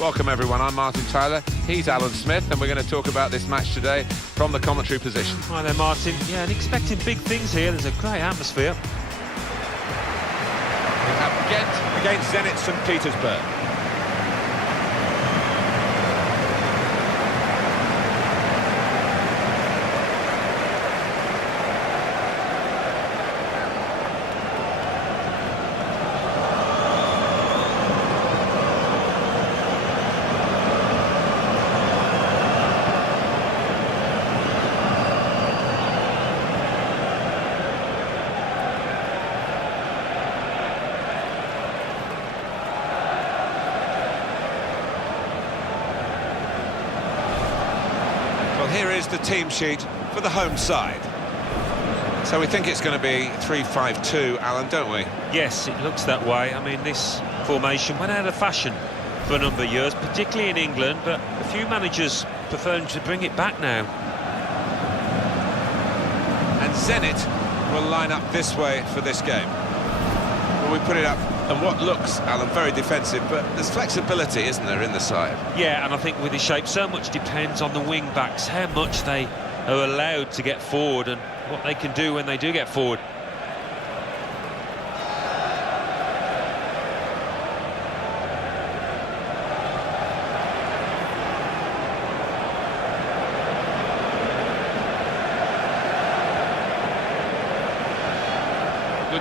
Welcome everyone, I'm Martin Tyler, he's Alan Smith, and we're going to talk about this match today from the commentary position. Hi there Martin, yeah, and expecting big things here, there's a great atmosphere. We have Gent against Zenit St. Petersburg. Here is the team sheet for the home side. So we think it's going to be 3-5-2, Alan, don't we? Yes, it looks that way. I mean, this formation went out of fashion for a number of years, particularly in England, but a few managers preferring to bring it back now. And Zenit will line up this way for this game. Well, we put it up, and what looks, Alan, very defensive, but there's flexibility, isn't there, in the side? Yeah, and I think with his shape, so much depends on the wing-backs, how much they are allowed to get forward and what they can do when they do get forward.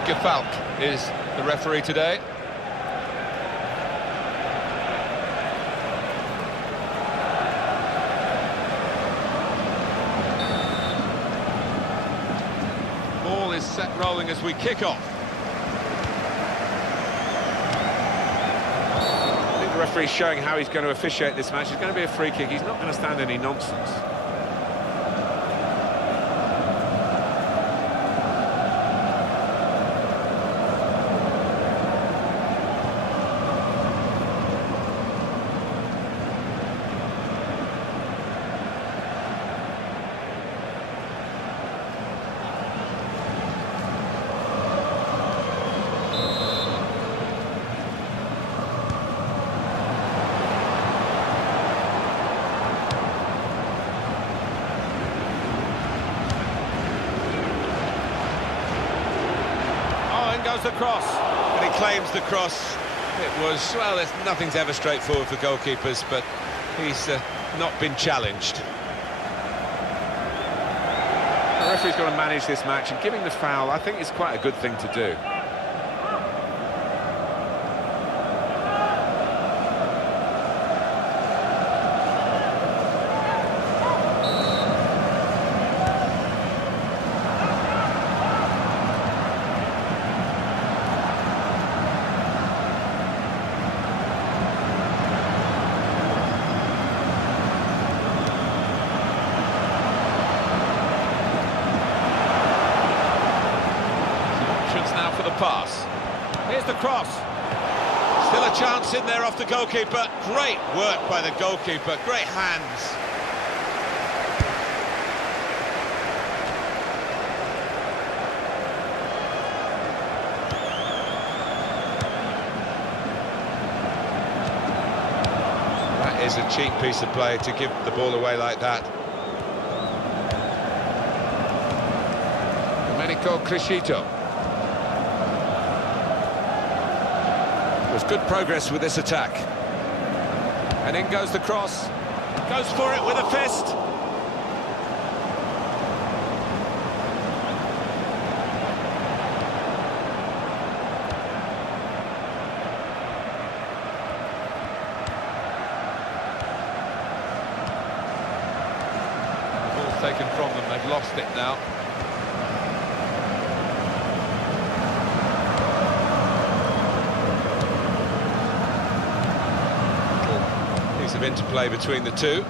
Ghelamco is the referee today. Ball is set rolling as we kick off. I think the referee's showing how he's going to officiate this match. It's going to be a free kick. He's not going to stand any nonsense. Goes the cross, and he claims the cross. It was, well, nothing's ever straightforward for goalkeepers, but he's not been challenged. The referee's got to manage this match, and giving the foul, I think, is quite a good thing to do. Pass. Here's the cross. Still a chance in there off the goalkeeper. Great work by the goalkeeper. Great hands. That is a cheap piece of play to give the ball away like that. Domenico Crescito. There's good progress with this attack. And in goes the cross. Goes for it with a fist. The ball's taken from them. They've lost it now. Of interplay between the two.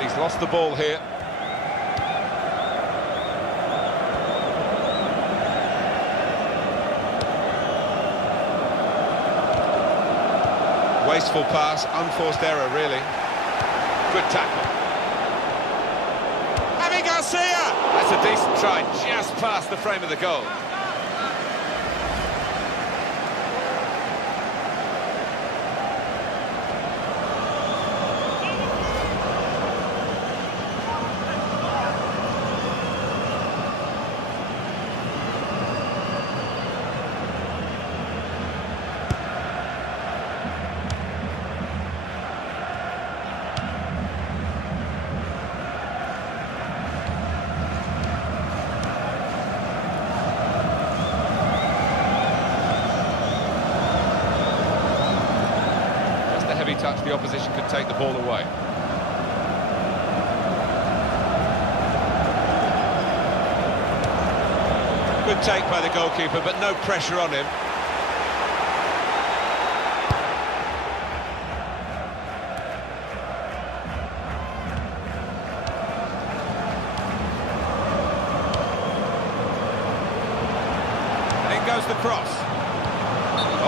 He's lost the ball here. Wasteful pass, unforced error, really. Good tackle. Javi Garcia! That's a decent try, just past the frame of the goal. Touch, the opposition could take the ball away. Good take by the goalkeeper, but no pressure on him. In goes the cross.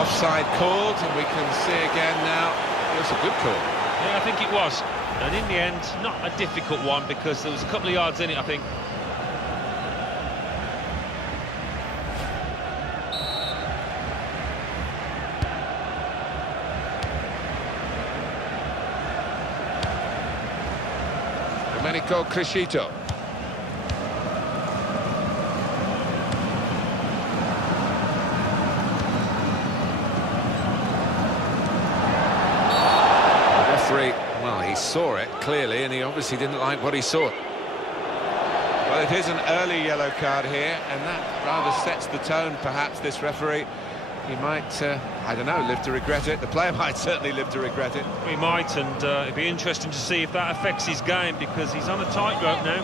Offside called, and we can see again now. It was a good call. Yeah, I think it was. And in the end, not a difficult one because there was a couple of yards in it, I think. Domenico Crescito. Well, he saw it clearly, and he obviously didn't like what he saw. Well, it is an early yellow card here, and that rather sets the tone, perhaps, this referee. He might, I don't know, live to regret it. The player might certainly live to regret it. He might, and it'd be interesting to see if that affects his game, because he's on a tightrope now.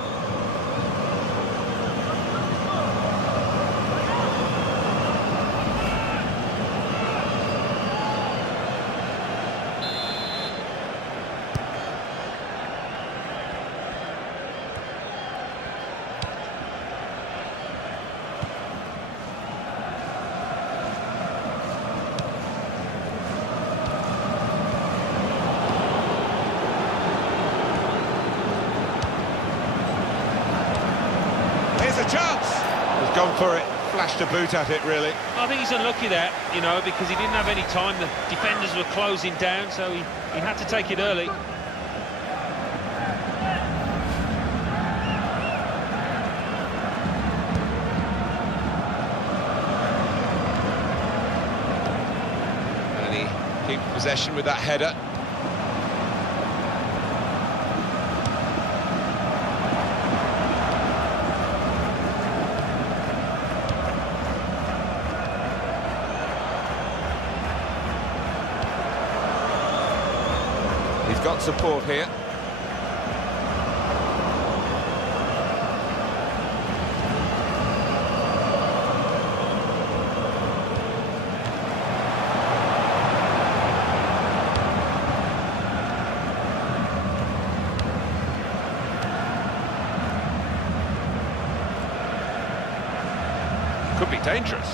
A chance! He's gone for it, flashed a boot at it, really. I think he's unlucky there, you know, because he didn't have any time. The defenders were closing down, so he had to take it early. And he keeps possession with that header. He's got support here. Could be dangerous.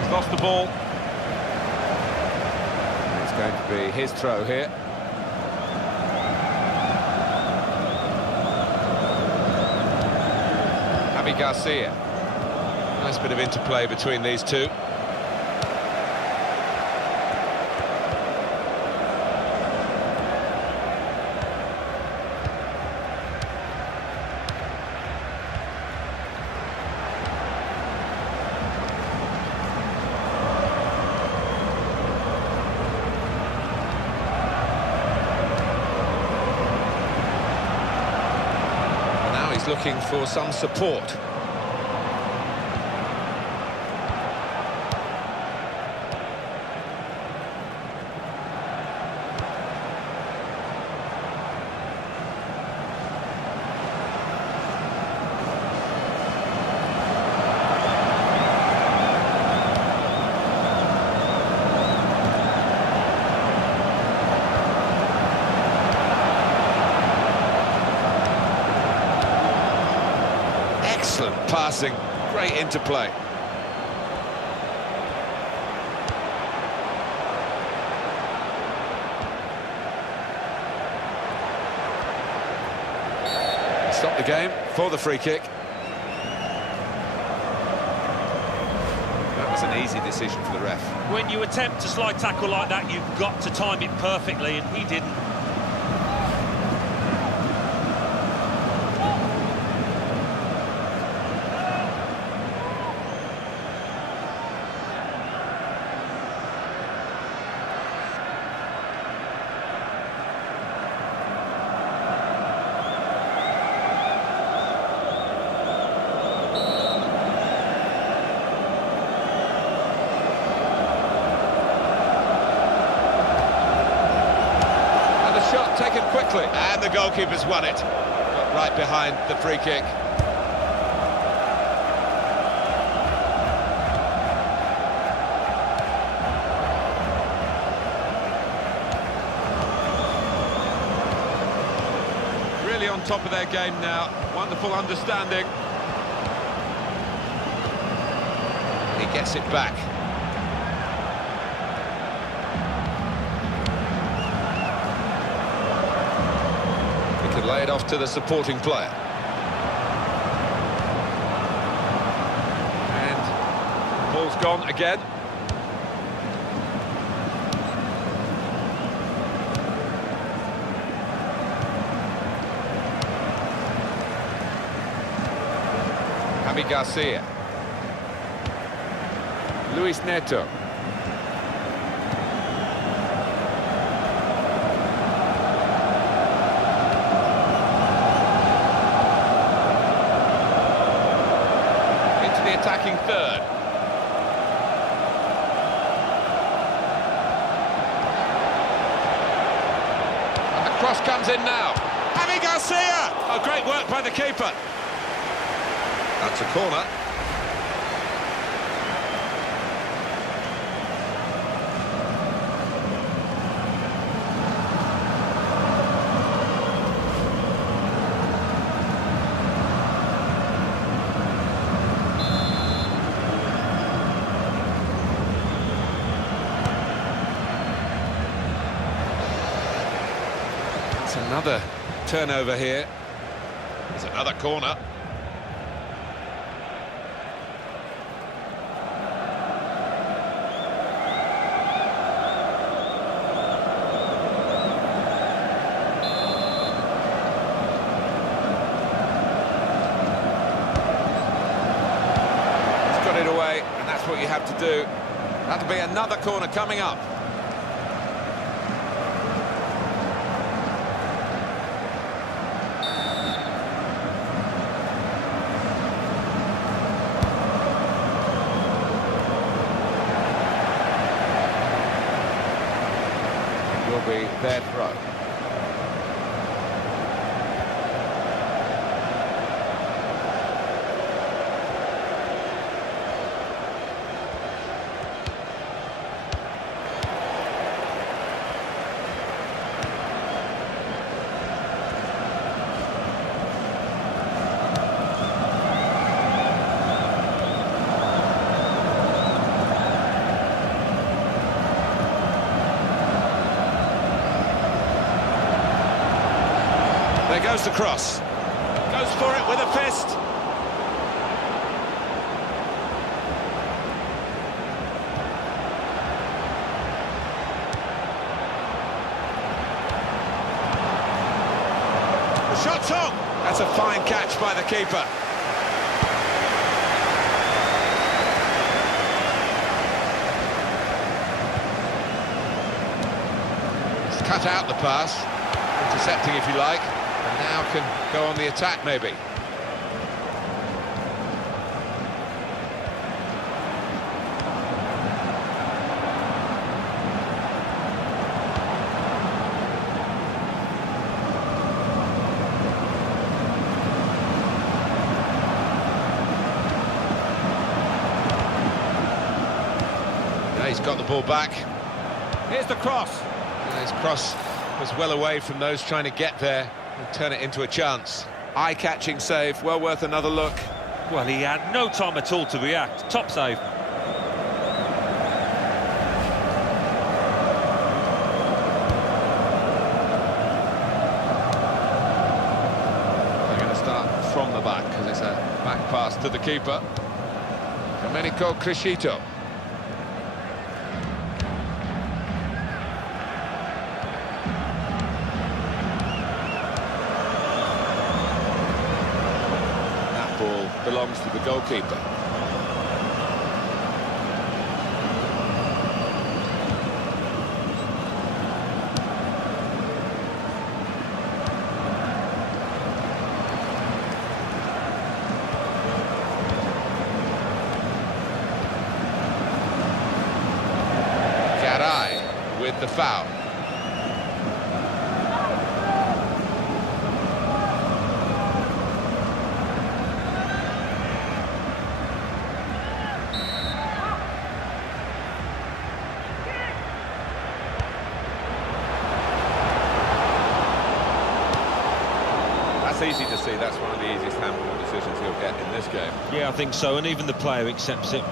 He's lost the ball. Going to be his throw here. Javi Garcia. Nice bit of interplay between these two. Looking for some support. Excellent passing, great interplay. game for the free kick. That was an easy decision for the ref. When you attempt a slide tackle like that, you've got to time it perfectly, and he didn't. Taken quickly, and the goalkeeper's won it. Got right behind the free kick. Really on top of their game now. Wonderful understanding. He gets it back. Lay it off to the supporting player. And the ball's gone again. Javi Garcia. Luis Neto. Attacking third. And the cross comes in now. Javi Garcia! Oh, great work by the keeper. That's a corner. Another turnover here. There's another corner. He's got it away, and that's what you have to do. That'll be another corner coming up. Will be their throw. There goes the cross. Goes for it with a fist. The shot's on. That's a fine catch by the keeper. He's cut out the pass. Intercepting, if you like. And now can go on the attack, maybe. Now he's got the ball back. Here's the cross. And his cross was well away from those trying to get there and turn it into a chance. Eye-catching save, well worth another look. Well, he had no time at all to react. Top save. They're going to start Back pass to the keeper. Domenico Crescito. That ball belongs to the goalkeeper. With the foul. That's easy to see. That's one of the easiest handball decisions he'll get in this game. Yeah, I think so, and even the player accepts it.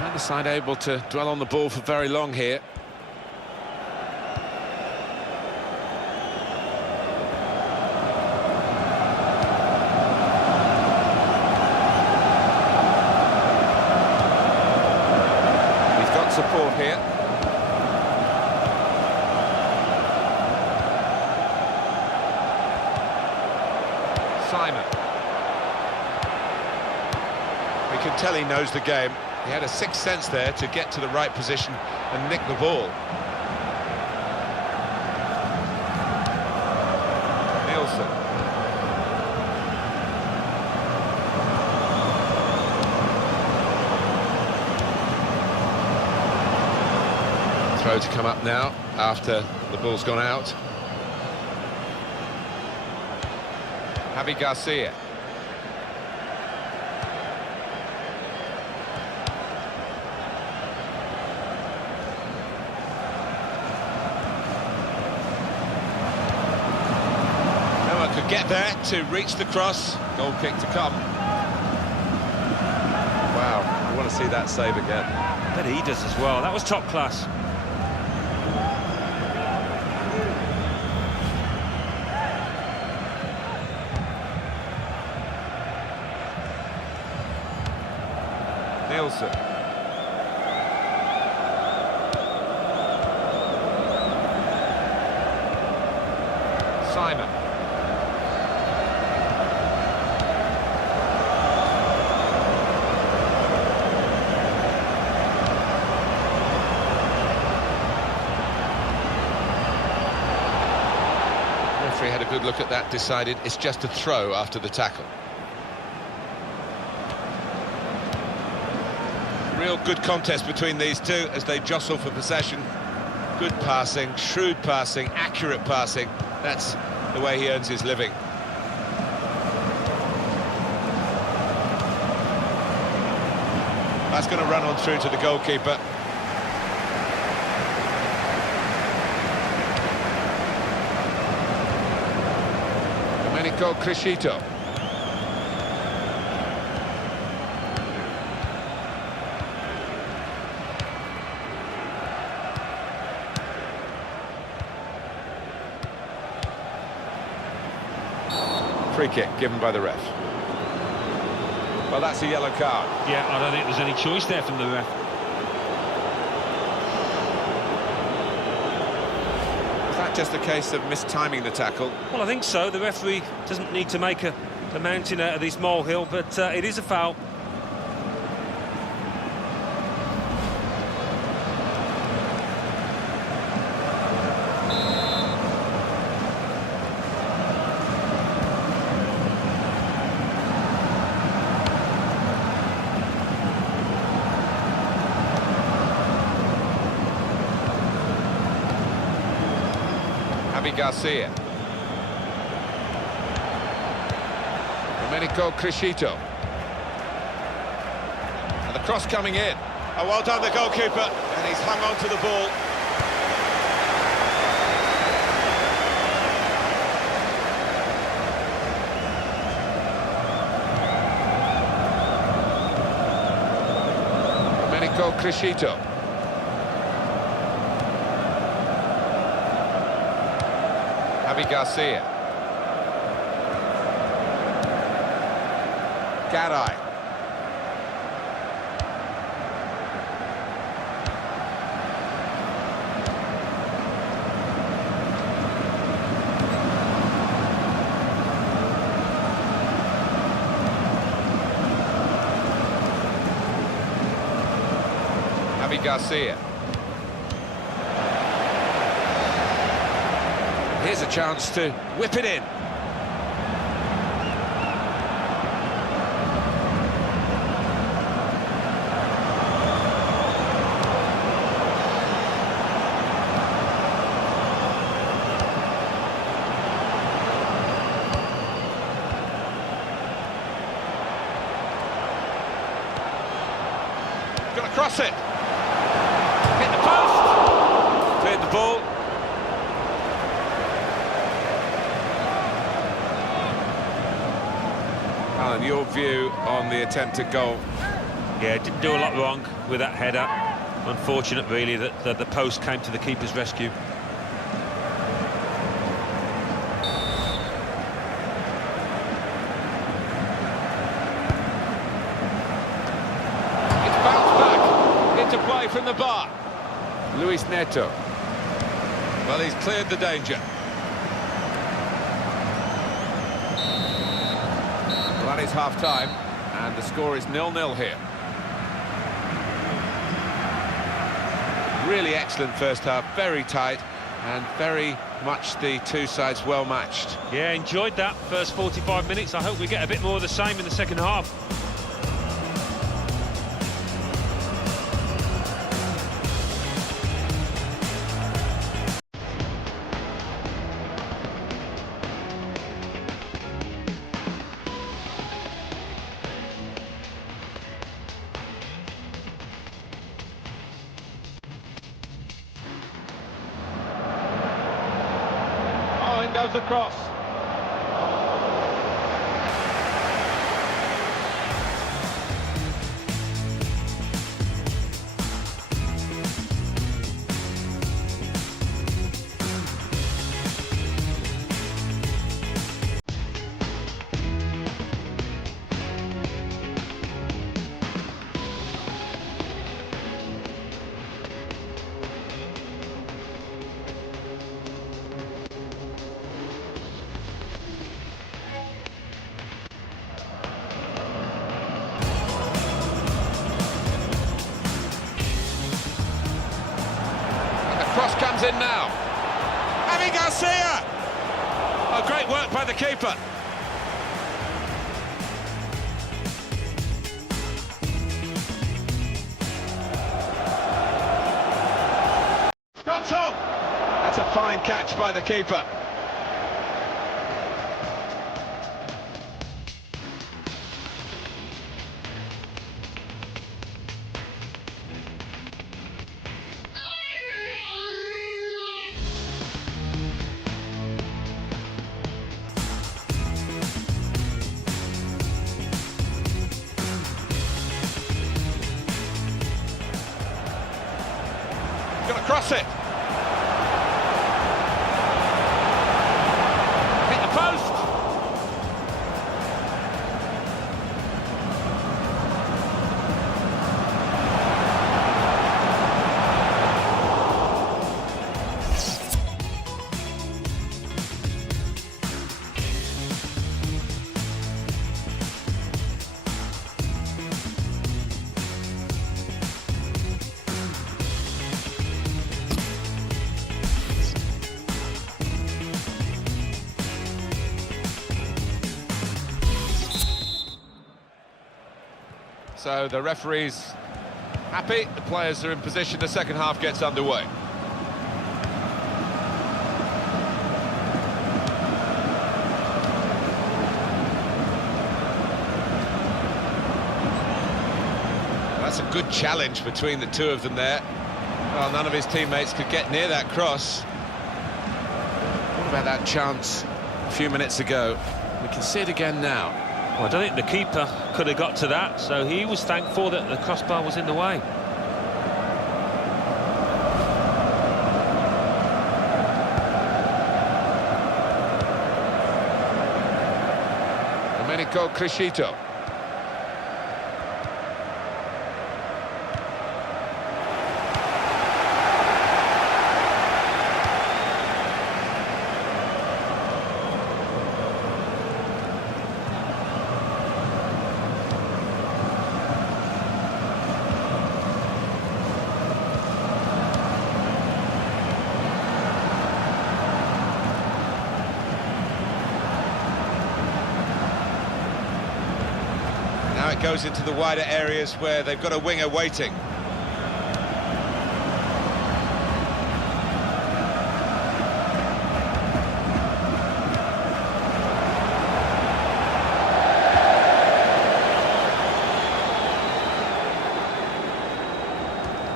Neither side able to dwell on the ball for very long here. He's got support here. Simon. We can tell he knows the game. He had a sixth sense there to get to the right position and nick the ball. Nielsen. Throw to come up now after the ball's gone out. Javi Garcia. Could get there to reach the cross. Goal kick to come. Wow, I want to see that save again. But he does as well. That was top class. Nielsen. Simon. Referee had a good look at that, decided it's just a throw after the tackle. Real good contest between these two as they jostle for possession. Good passing, shrewd passing, accurate passing. That's the way he earns his living. That's going to run on through to the goalkeeper. Domenico Crescito. Free kick given by the ref. Well, that's a yellow card. Yeah, I don't think there's any choice there from the ref. Is that just a case of mistiming the tackle? Well, I think so. The referee doesn't need to make a mountain out of this molehill, but it is a foul. Javi Garcia. Domenico Crescito. And the cross coming in. Oh, well done, the goalkeeper. And he's hung on to the ball. Marco Crescito. Javi Garcia. Garay. Javi Garcia. Here's a chance to whip it in. Gonna cross it. Hit the post. Cleared the ball. Alan, your view on the attempted goal? Yeah, didn't do a lot wrong with that header. Unfortunate, really, that the post came to the keeper's rescue. It's bounced back into play from the bar. Luis Neto. Well, he's cleared the danger. Well, that is half-time, and the score is 0-0 here. Really excellent first half, very tight, and very much the two sides well matched. Yeah, enjoyed that first 45 minutes. I hope we get a bit more of the same in the second half. Goes the cross. Cross comes in now. Javi Garcia! Oh, great work by the keeper. Shots on! That's a fine catch by the keeper. Gonna cross it. Hit the post. So the referee's happy, the players are in position, the second half gets underway. That's a good challenge between the two of them there. Well, none of his teammates could get near that cross. What about that chance a few minutes ago? We can see it again now. Well, I don't think the keeper could have got to that, so he was thankful that the crossbar was in the way. Domenico Crescito. Now it goes into the wider areas where they've got a winger waiting.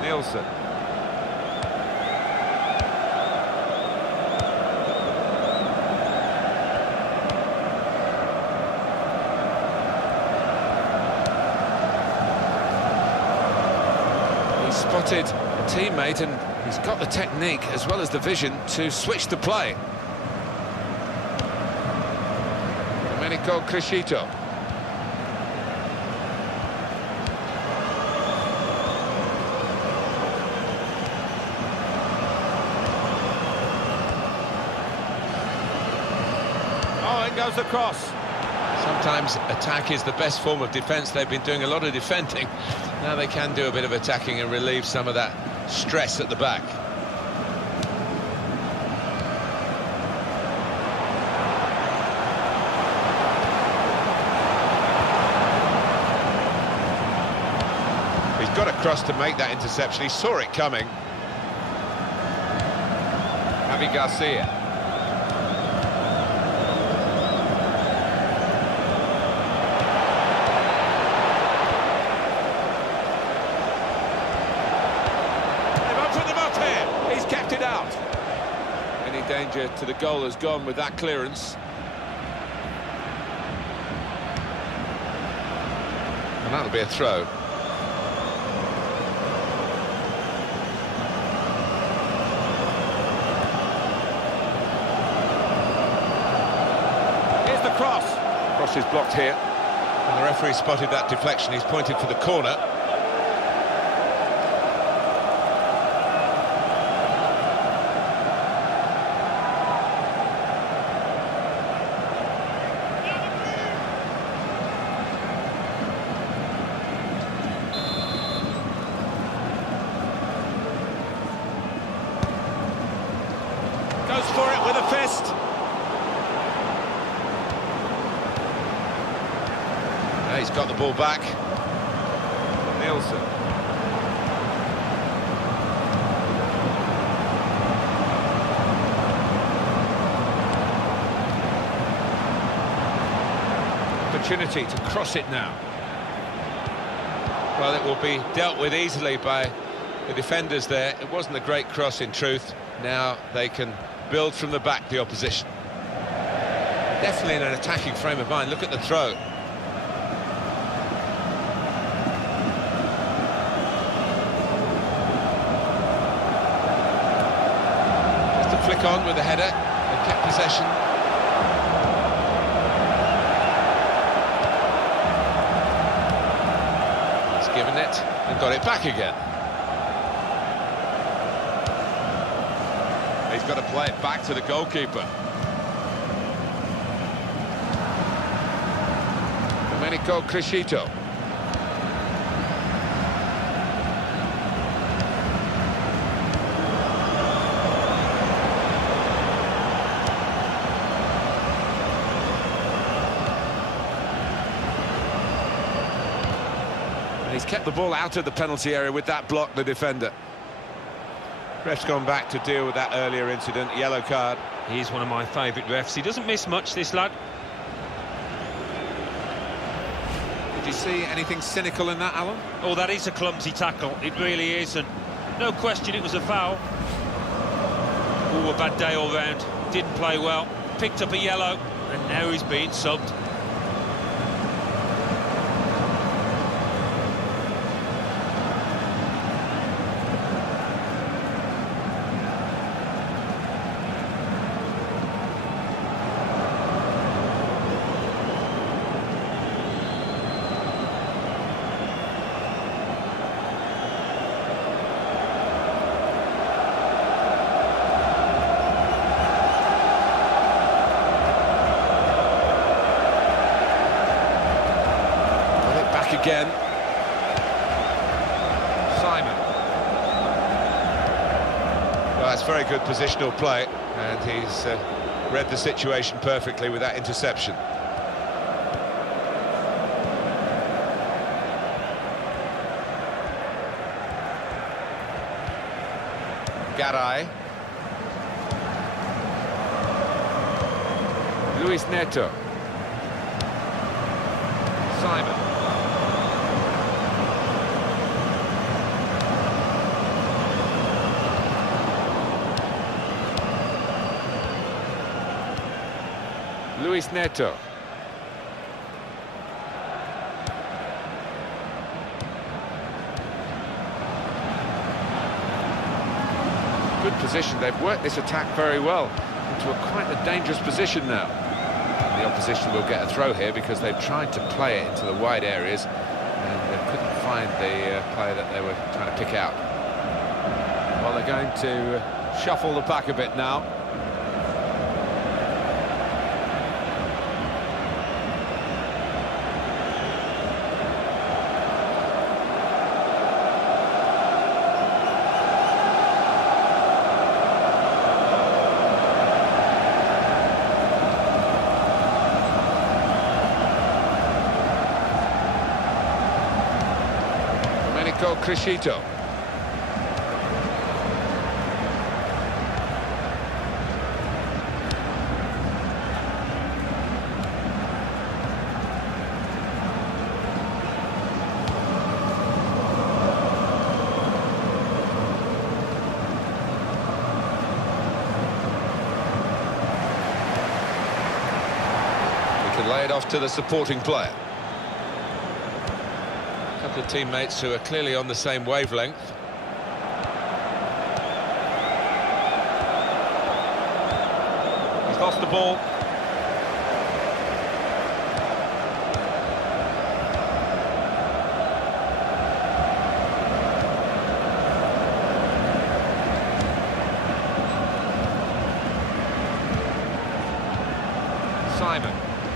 Nielsen. Spotted a teammate, and he's got the technique as well as the vision to switch the play. Domenico Crescito. Oh, in goes the cross. Sometimes attack is the best form of defence. They've been doing a lot of defending. Now they can do a bit of attacking and relieve some of that stress at the back. He's got across to make that interception. He saw it coming. Javi Garcia. Kept it out. Any danger to the goal has gone with that clearance. And that'll be a throw. Here's the cross. Cross is blocked here. And the referee spotted that deflection. He's pointed for the corner. Goes for it with a fist. Now he's got the ball back. Nielsen. Opportunity to cross it now. Well, it will be dealt with easily by the defenders there. It wasn't a great cross in truth. Now they can build from the back, the opposition. Definitely in an attacking frame of mind. Look at the throw. Just a flick on with the header. They kept possession. He's given it and got it back again. He's got to play it back to the goalkeeper. Domenico Crescito. And he's kept the ball out of the penalty area with that block, the defender. Ref's gone back to deal with that earlier incident, yellow card. He's one of my favourite refs. He doesn't miss much, this lad. Did you see anything cynical in that, Alan? Oh, that is a clumsy tackle. It really is, and no question it was a foul. Oh, a bad day all round. Didn't play well. Picked up a yellow, and now he's being subbed. again. Simon. Well, that's very good positional play, and he's read the situation perfectly with that interception. Garay. Luis Neto. Simon. Luis Neto. Good position. They've worked this attack very well into quite a dangerous position now. The opposition will get a throw here because they've tried to play it into the wide areas and they couldn't find the player that they were trying to pick out. Well, they're going to shuffle the pack a bit now. Crescito. He can lay it off to the supporting player. Couple of teammates who are clearly on the same wavelength. He's lost the ball. Simon.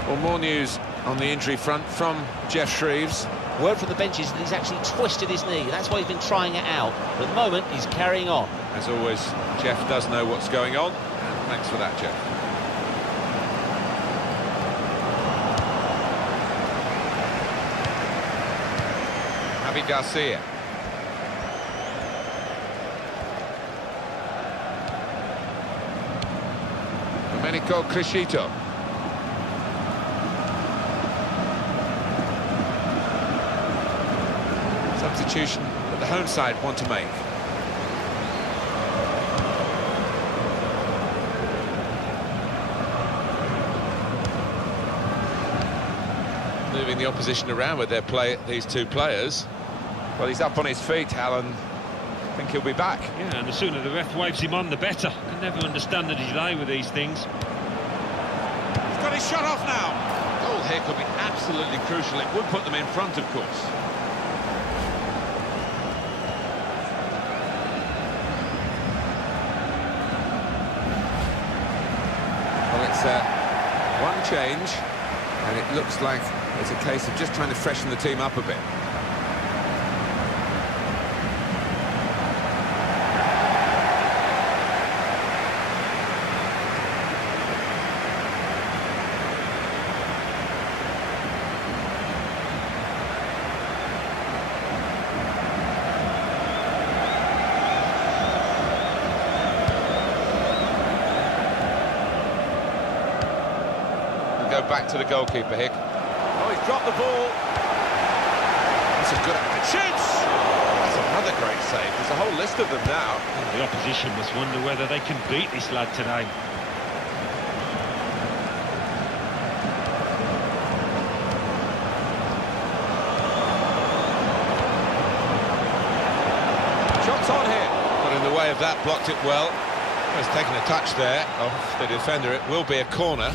Well, more news on the injury front from Jeff Shreves. Word from the benches that he's actually twisted his knee. That's why he's been trying it out. But at the moment, he's carrying on. As always, Jeff does know what's going on. And thanks for that, Jeff. Javi Garcia. Domenico Crescito. Substitution that the home side want to make. Moving the opposition around with their play, these two players. Well, he's up on his feet, Alan. I think he'll be back. Yeah, and the sooner the ref waves him on, the better. I can never understand the delay with these things. He's got his shot off now. Goal here could be absolutely crucial. It would put them in front, of course. One change, and it looks like it's a case of just trying to freshen the team up a bit. Back to the goalkeeper, Hick. Oh, he's dropped the ball. That's a good... It shoots! That's another great save. There's a whole list of them now. And the opposition must wonder whether they can beat this lad today. Shots on here. Got in the way of that, blocked it well. He's taken a touch there off the defender. It will be a corner.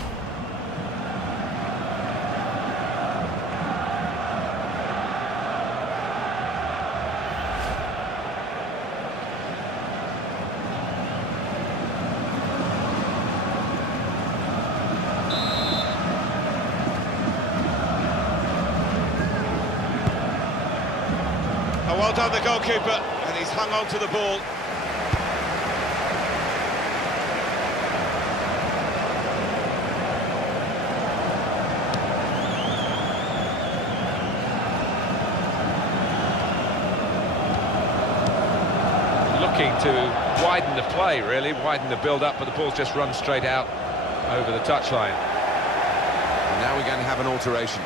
Oh, well done, the goalkeeper, and he's hung on to the ball. Looking to widen the play, really, widen the build-up, but the ball's just run straight out over the touchline. And now we're going to have an alteration.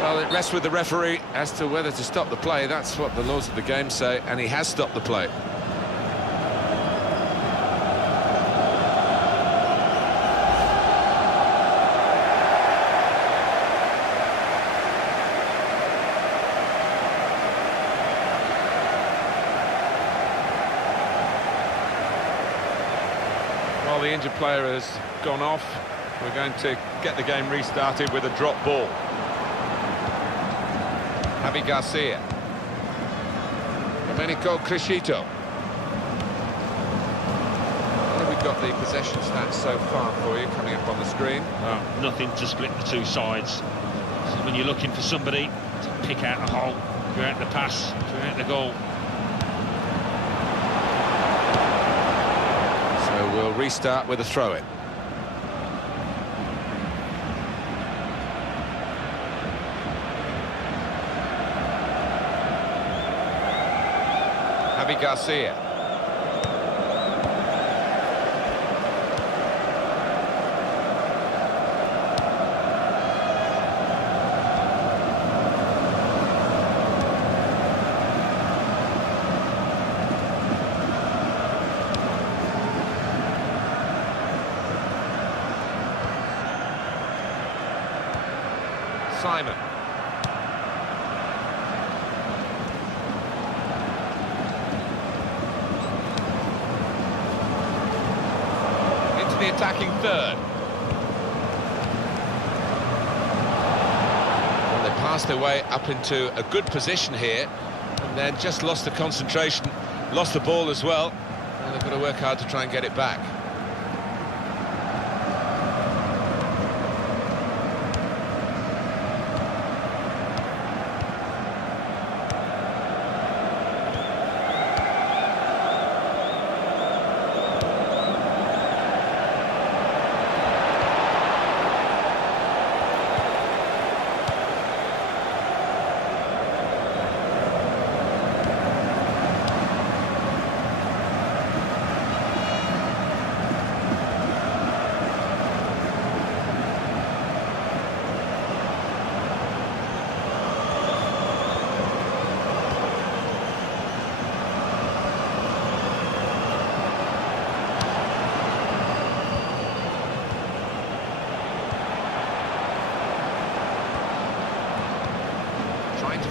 Well, it rests with the referee as to whether to stop the play. That's what the laws of the game say, and he has stopped the play. While the injured player has gone off, we're going to get the game restarted with a drop ball. Javi Garcia. Domenico Crescito. What have we got the possession stats so far for you coming up on the screen? Well, nothing to split the two sides. So when you're looking for somebody to pick out a hole, create the pass, create the goal. So we'll restart with a throw-in. Javi Garcia. Simon. The attacking third. Well, they passed their way up into a good position here and then just lost the concentration, lost the ball as well, and they've got to work hard to try and get it back.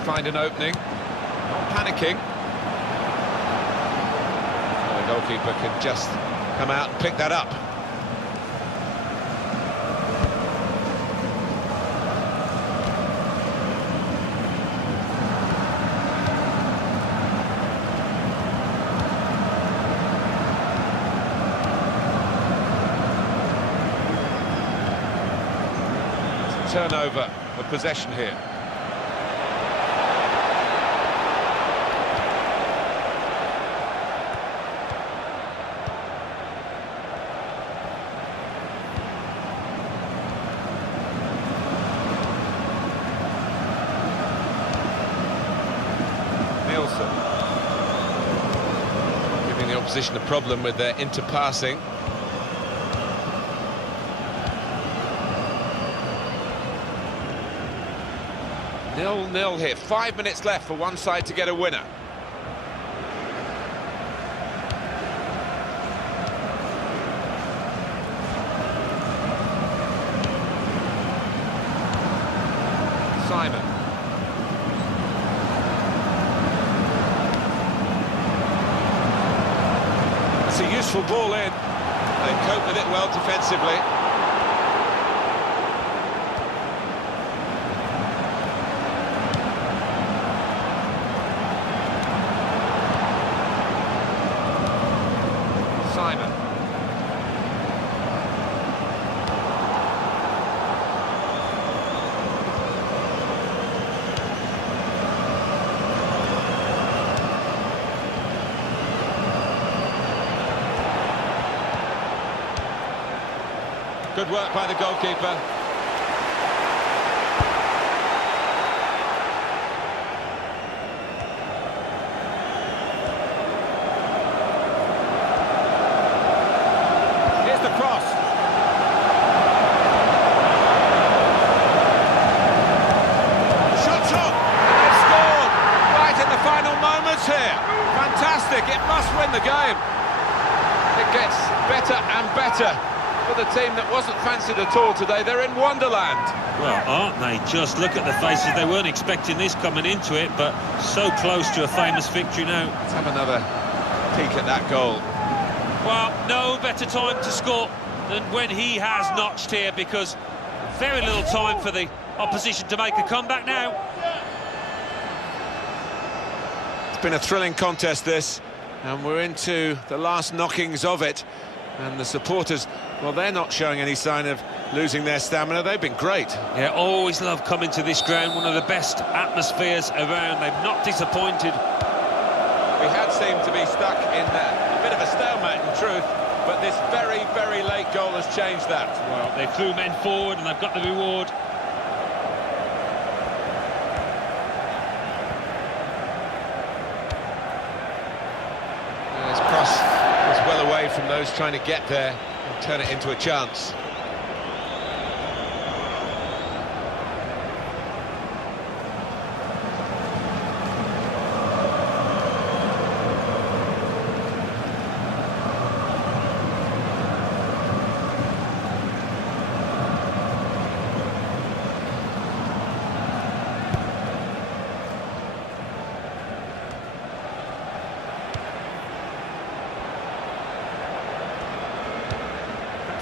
Find an opening, not panicking. Well, the goalkeeper can just come out and pick that up. It's a turnover of possession here. Giving the opposition a problem with their interpassing. 0-0 here. 5 minutes left for one side to get a winner. Simon. It's a useful ball in. They cope with it well defensively. Simon. Good work by the goalkeeper. Here's the cross. Shot's on, and they've scored right in the final moments here. Fantastic, it must win the game. It gets better and better for the team that wasn't fancied at all today. They're in Wonderland. Well, aren't they? Just look at the faces. They weren't expecting this coming into it, but so close to a famous victory now. Let's have another peek at that goal. Well, no better time to score than when he has notched here, because very little time for the opposition to make a comeback now. It's been a thrilling contest, this, and we're into the last knockings of it. And the supporters, well, they're not showing any sign of losing their stamina. They've been great. Yeah, always love coming to this ground. One of the best atmospheres around. They've not disappointed. We had seemed to be stuck in a bit of a stalemate, in truth, but this very, very late goal has changed that. Well, they threw men forward and they've got the reward. This cross was well away from those trying to get there and turn it into a chance.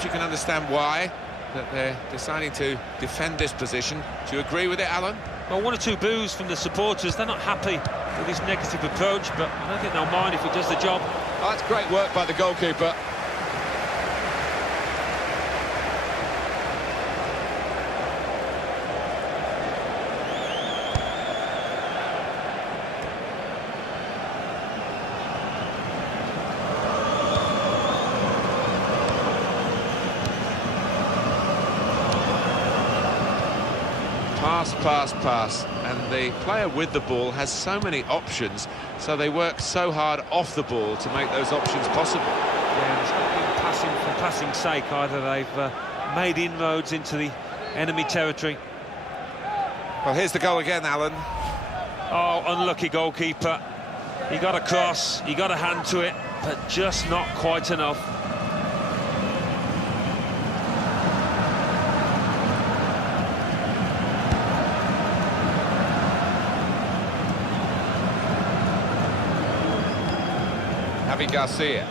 You can understand why that they're deciding to defend this position. Do you agree with it, Alan? Well, one or two boos from the supporters. They're not happy with this negative approach, but I don't think they'll mind if he does the job. Oh, that's great work by the goalkeeper. Pass, and the player with the ball has so many options, so they work so hard off the ball to make those options possible. Yeah, and it's not been passing for passing's sake either. They've made inroads into the enemy territory. Well, here's the goal again, Alan. Oh, unlucky goalkeeper. He got a cross, he got a hand to it, but just not quite enough. Garcia.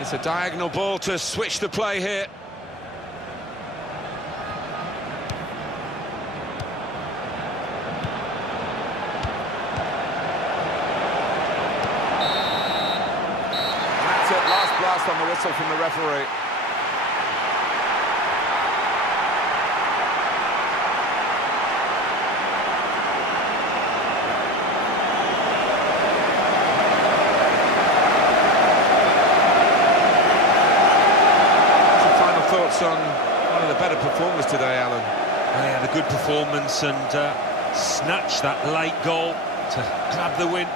It's a diagonal ball to switch the play here. That's it, last blast on the whistle from the referee. On one of the better performers today, Alan. They had a good performance and snatched that late goal to grab the win.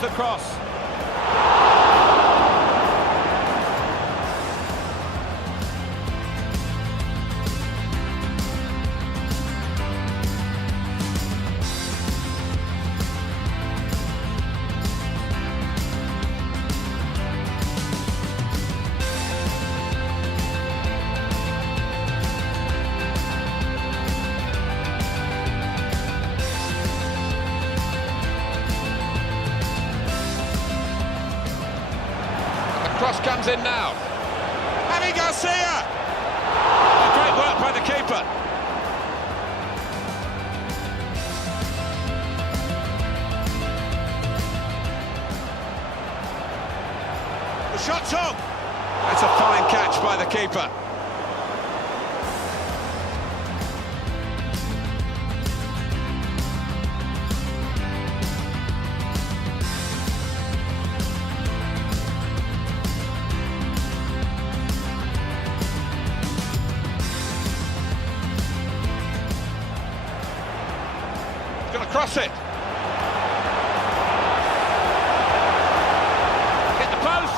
goes the cross. Cross comes in now. Javi Garcia! Great work by the keeper. The shot's on. That's a fine catch by the keeper. Going to cross it. Hit the post.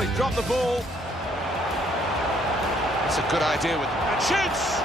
He's dropped the ball. It's a good idea with... And shoots!